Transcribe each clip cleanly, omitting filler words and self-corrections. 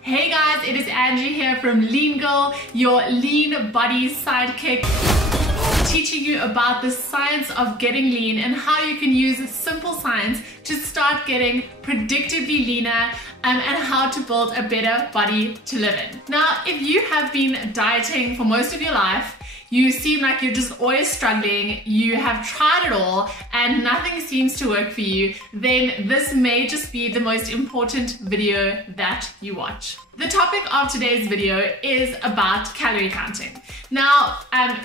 Hey guys, it is Angie here from Lean Girl, your lean body sidekick, teaching you about the science of getting lean and how you can use simple science to start getting predictably leaner and how to build a better body to live in. Now, if you have been dieting for most of your life, you seem like you're just always struggling, you have tried it all and nothing seems to work for you, then this may just be the most important video that you watch. The topic of today's video is about calorie counting. Now,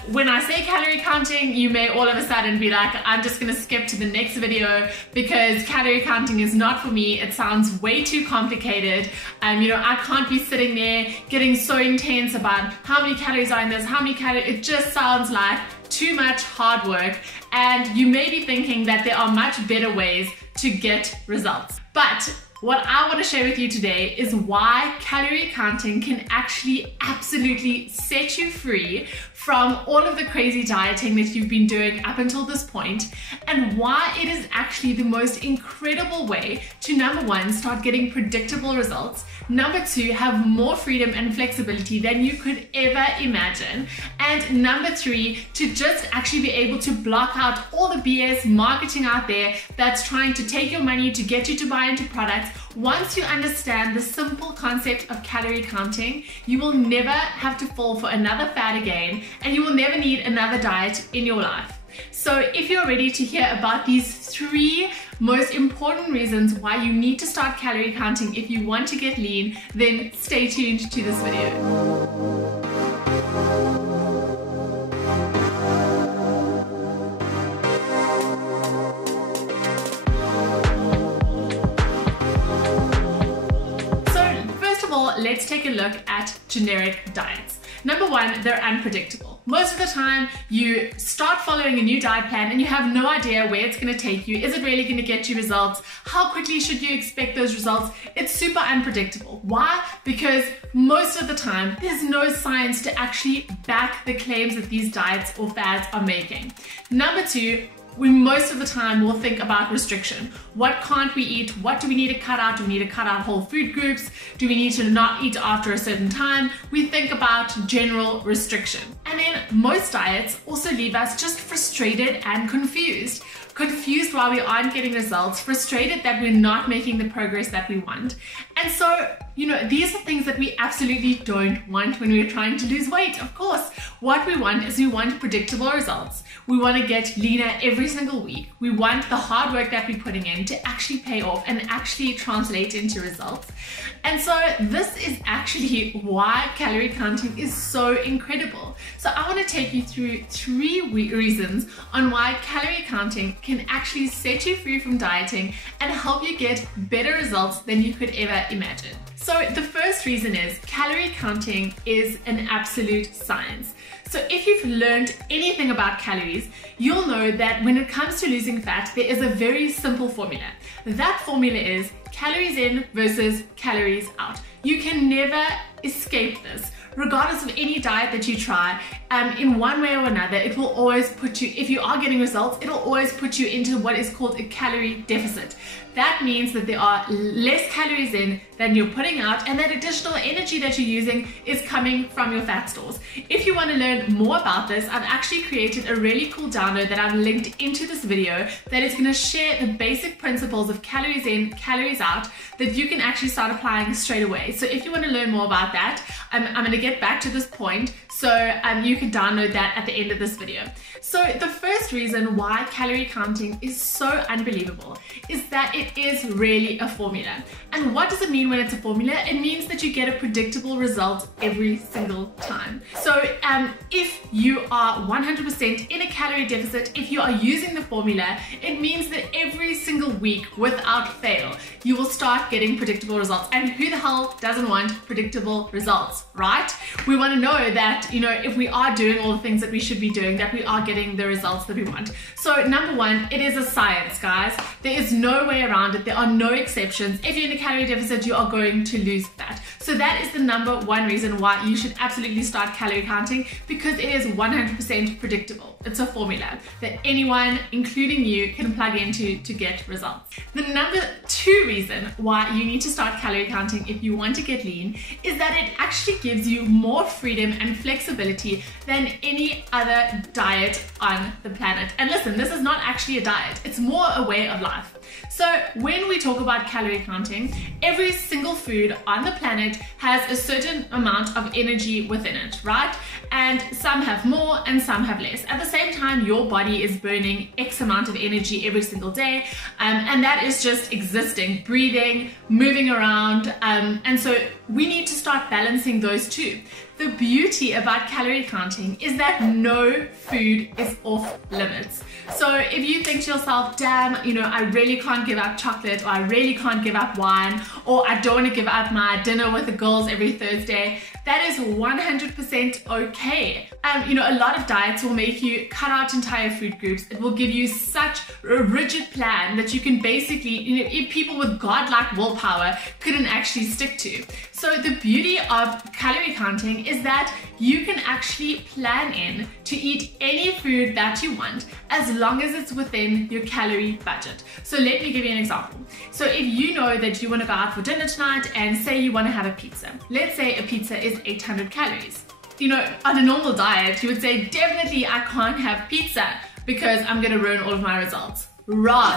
when I say calorie counting, you may all of a sudden be like, I'm just gonna skip to the next video because calorie counting is not for me. It sounds way too complicated. I can't be sitting there getting so intense about how many calories are in this, how many calories. It just sounds like too much hard work. And you may be thinking that there are much better ways to get results. But what I want to share with you today is why calorie counting can actually absolutely set you free from all of the crazy dieting that you've been doing up until this point, and why it is actually the most incredible way to, number one, start getting predictable results, number two, have more freedom and flexibility than you could ever imagine, and number three, to just actually be able to block out all the BS marketing out there that's trying to take your money to get you to buy into products. Once you understand the simple concept of calorie counting, you will never have to fall for another fad again, and you will never need another diet in your life. So if you're ready to hear about these three most important reasons why you need to start calorie counting if you want to get lean, then stay tuned to this video. Let's take a look at generic diets. Number one, they're unpredictable. Most of the time, you start following a new diet plan and you have no idea where it's going to take you. Is it really going to get you results? How quickly should you expect those results? It's super unpredictable. Why? Because most of the time, there's no science to actually back the claims that these diets or fads are making. Number two, we most of the time will think about restriction. What can't we eat? What do we need to cut out? Do we need to cut out whole food groups? Do we need to not eat after a certain time? We think about general restriction. And then most diets also leave us just frustrated and confused. Confused why we aren't getting results, frustrated that we're not making the progress that we want. And so, these are things that we absolutely don't want when we're trying to lose weight. Of course, what we want is we want predictable results. We want to get leaner every single week. We want the hard work that we're putting in to actually pay off and actually translate into results. And so this is actually why calorie counting is so incredible. So I want to take you through three reasons on why calorie counting can actually set you free from dieting and help you get better results than you could ever imagine. So the first reason is calorie counting is an absolute science. So if you've learned anything about calories, you'll know that when it comes to losing fat, there is a very simple formula. That formula is calories in versus calories out. You can never escape this. Regardless of any diet that you try, in one way or another, it will always put you, if you are getting results, it'll always put you into what is called a calorie deficit. That means that there are less calories in than you're putting out, and that additional energy that you're using is coming from your fat stores. If you want to learn more about this, I've actually created a really cool download that I've linked into this video that is going to share the basic principles of calories in, calories out that you can actually start applying straight away. So if you want to learn more about that, I'm going to get back to this point, so you can download that at the end of this video. So the first reason why calorie counting is so unbelievable is that it is really a formula. And what does it mean when it's a formula? It means that you get a predictable result every single time. So if you are 100% in a calorie deficit, if you are using the formula, it means that every single week without fail, you will start getting predictable results. And who the hell doesn't want predictable tangible results, right? We want to know that, you know, if we are doing all the things that we should be doing, that we are getting the results that we want. So number one, it is a science, guys. There is no way around it. There are no exceptions. If you're in a calorie deficit, you are going to lose fat. So that is the number one reason why you should absolutely start calorie counting, because it is 100% predictable. It's a formula that anyone, including you, can plug into to get results. The number two reason why you need to start calorie counting if you want to get lean is that it actually gives you more freedom and flexibility than any other diet on the planet. And listen, this is not actually a diet. It's more a way of life. So when we talk about calorie counting, every single food on the planet has a certain amount of energy within it, right? And some have more and some have less. At the same time, your body is burning X amount of energy every single day, and that is just existing, breathing, moving around, and so we need to start balancing those two. The beauty about calorie counting is that no food is off limits. So if you think to yourself, damn, you know, I really can't give up chocolate, or I really can't give up wine, or I don't want to give up my dinner with the girls every Thursday, that is 100% okay. You know, a lot of diets will make you cut out entire food groups. It will give you such a rigid plan that you can basically, you know, if people with godlike willpower couldn't actually stick to. So the beauty of calorie counting is that you can actually plan in to eat any food that you want as long as it's within your calorie budget. So let me give you an example. So if you know that you want to go out for dinner tonight and say you want to have a pizza. Let's say a pizza is 800 calories. You know, on a normal diet, you would say, definitely I can't have pizza because I'm going to ruin all of my results. Wrong.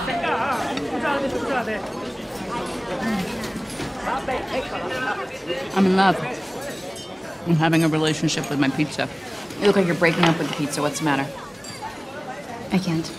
I'm in love. I'm having a relationship with my pizza. You look like you're breaking up with the pizza. What's the matter? I can't.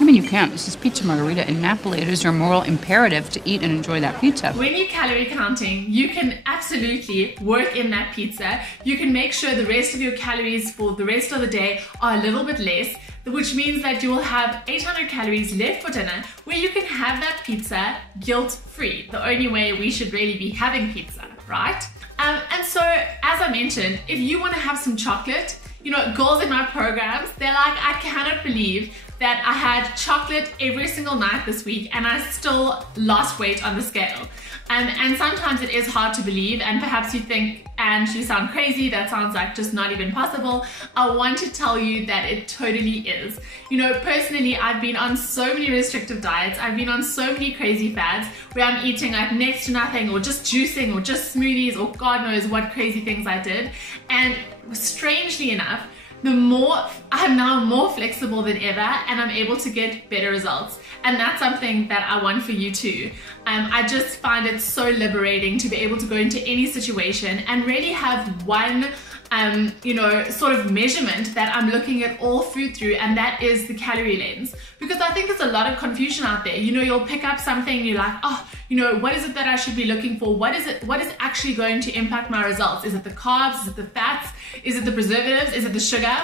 I mean, you can't. This is pizza margarita in Napoli. It is your moral imperative to eat and enjoy that pizza. When you're calorie counting, you can absolutely work in that pizza. You can make sure the rest of your calories for the rest of the day are a little bit less, which means that you will have 800 calories left for dinner, where you can have that pizza guilt-free. The only way we should really be having pizza, right? And so, as I mentioned, if you want to have some chocolate, you know, girls in my programs, they're like, I cannot believe that I had chocolate every single night this week and I still lost weight on the scale. And sometimes it is hard to believe, and perhaps you think, and you sound crazy, that sounds like just not even possible. I want to tell you that it totally is. You know, personally, I've been on so many restrictive diets. I've been on so many crazy fads where I'm eating like next to nothing, or just juicing, or just smoothies, or God knows what crazy things I did. And strangely enough, I'm now more flexible than ever, and I'm able to get better results. And that's something that I want for you too. I just find it so liberating to be able to go into any situation and really have one you know, sort of measurement that I'm looking at all food through, and that is the calorie lens. Because I think there's a lot of confusion out there. You know, you'll pick up something, you're like, oh, you know, what is it that I should be looking for? What is actually going to impact my results? Is it the carbs? Is it the fats? Is it the preservatives? Is it the sugar?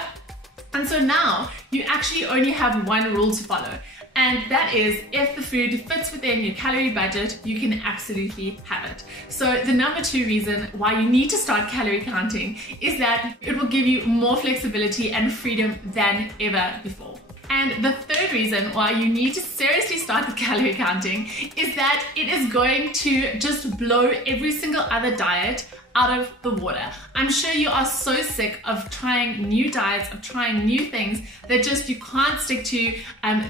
And so now you actually only have one rule to follow. And that is, if the food fits within your calorie budget, you can absolutely have it. So the number two reason why you need to start calorie counting is that it will give you more flexibility and freedom than ever before. And the third reason why you need to seriously start with calorie counting is that it is going to just blow every single other diet out of the water. I'm sure you are so sick of trying new diets, of trying new things that just you can't stick to.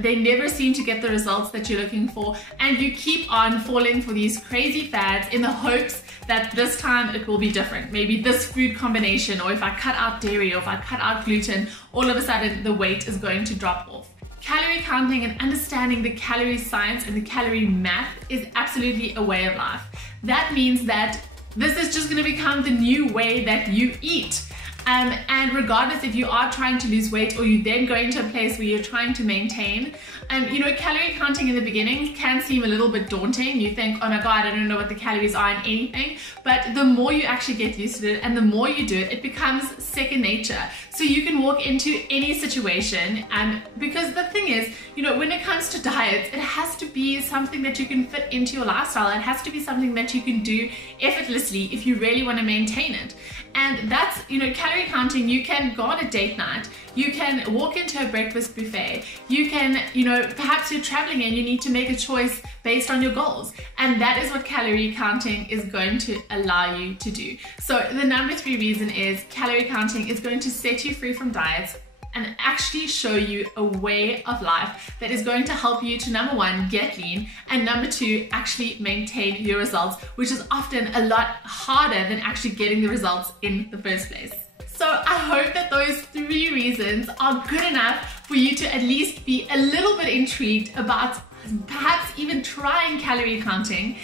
They never seem to get the results that you're looking for, and you keep on falling for these crazy fads in the hopes that this time it will be different. Maybe this food combination, or if I cut out dairy, or if I cut out gluten, all of a sudden the weight is going to drop off. Calorie counting and understanding the calorie science and the calorie math is absolutely a way of life. That means that this is just going to become the new way that you eat. And regardless if you are trying to lose weight or you then go into a place where you're trying to maintain, you know, calorie counting in the beginning can seem a little bit daunting. You think, oh my God, I don't know what the calories are in anything. But the more you actually get used to it and the more you do it, it becomes second nature. So you can walk into any situation, because the thing is, you know, when it comes to diets, it has to be something that you can fit into your lifestyle. It has to be something that you can do effortlessly if you really want to maintain it. And that's, you know, calorie counting. You can go on a date night, you can walk into a breakfast buffet, you can, you know, perhaps you're traveling and you need to make a choice based on your goals. And that is what calorie counting is going to allow you to do. So the number 3 reason is calorie counting is going to set you free from diets and actually show you a way of life that is going to help you to, number 1, get lean, and number 2, actually maintain your results, which is often a lot harder than actually getting the results in the first place. So I hope that those 3 reasons are good enough for you to at least be a little bit intrigued about perhaps even trying calorie counting.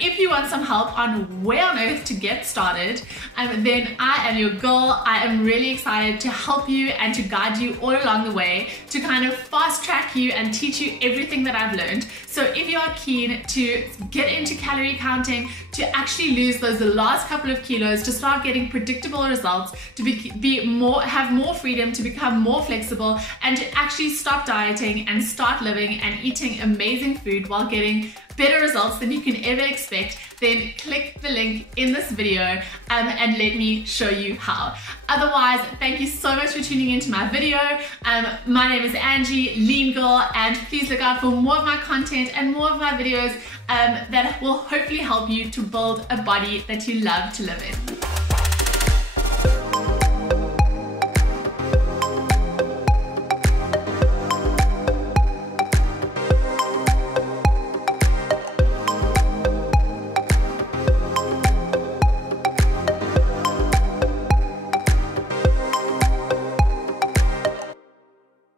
If you want some help on where on earth to get started, then I am your girl. I am really excited to help you and to guide you all along the way, to kind of fast track you and teach you everything that I've learned. So if you are keen to get into calorie counting, to actually lose those last couple of kilos, to start getting predictable results, to have more freedom, to become more flexible, and to actually stop dieting and start living and eating amazing food while getting better results than you can ever expect, then click the link in this video and let me show you how. Otherwise, thank you so much for tuning into my video. My name is Angie, Lean Girl, and please look out for more of my content and more of my videos that will hopefully help you to build a body that you love to live in.